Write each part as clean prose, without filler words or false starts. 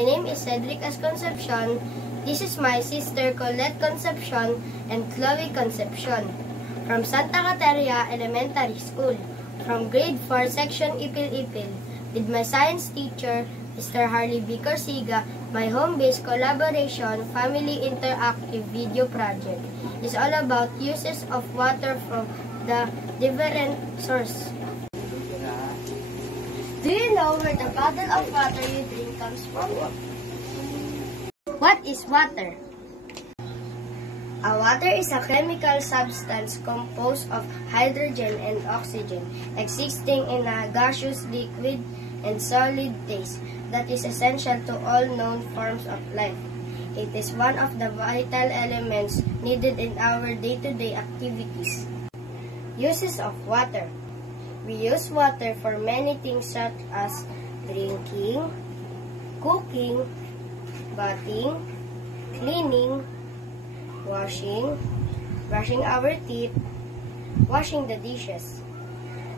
My name is Cedric S. Concepcion. This is my sister Colette Concepcion and Chloe Concepcion from Santa Caterina Elementary School, from grade 4 section Ipil-Ipil, with my science teacher, Mr. Harley B. Corsiga. My home-based collaboration family interactive video project is all about uses of water from the different sources. Do you know where the bottle of water you drink comes from? What is water? A water is a chemical substance composed of hydrogen and oxygen, existing in a gaseous, liquid, and solid phase that is essential to all known forms of life. It is one of the vital elements needed in our day-to-day activities. Uses of water. We use water for many things such as drinking, cooking, bathing, cleaning, washing, brushing our teeth, washing the dishes,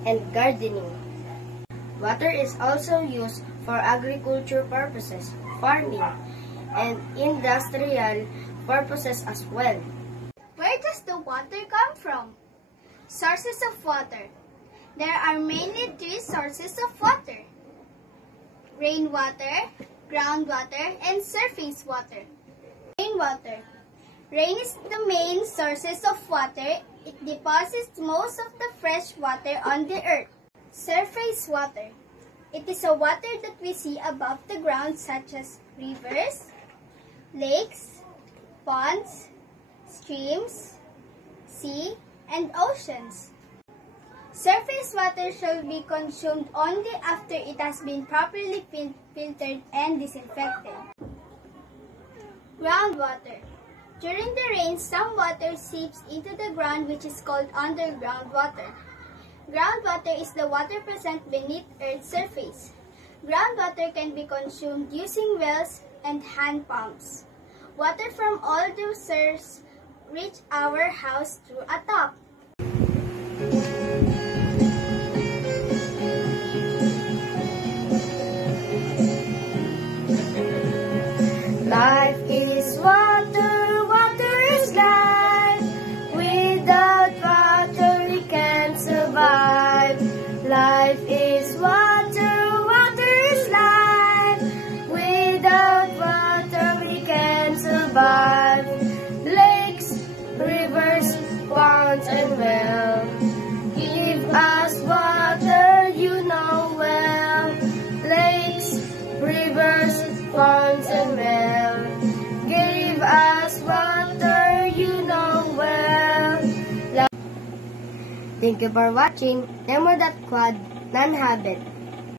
and gardening. Water is also used for agriculture purposes, farming, and industrial purposes as well. Where does the water come from? Sources of water. There are mainly three sources of water: rainwater, groundwater, and surface water. Rainwater. Rain is the main sources of water. It deposits most of the fresh water on the earth. Surface water. It is a water that we see above the ground, such as rivers, lakes, ponds, streams, sea, and oceans. Surface water shall be consumed only after it has been properly filtered and disinfected. Groundwater. During the rain, some water seeps into the ground, which is called underground water. Groundwater is the water present beneath Earth's surface. Groundwater can be consumed using wells and hand pumps. Water from all those sources reach our house through a tap. Life is water, water is life. Without water we can't survive. Life is water, water is life. Without water we can't survive. Lakes, rivers, ponds, and wells give us water, you know well. Lakes, rivers, ponds, and wells give us water, you know well. Thank you for watching. Remember that quad, none have it.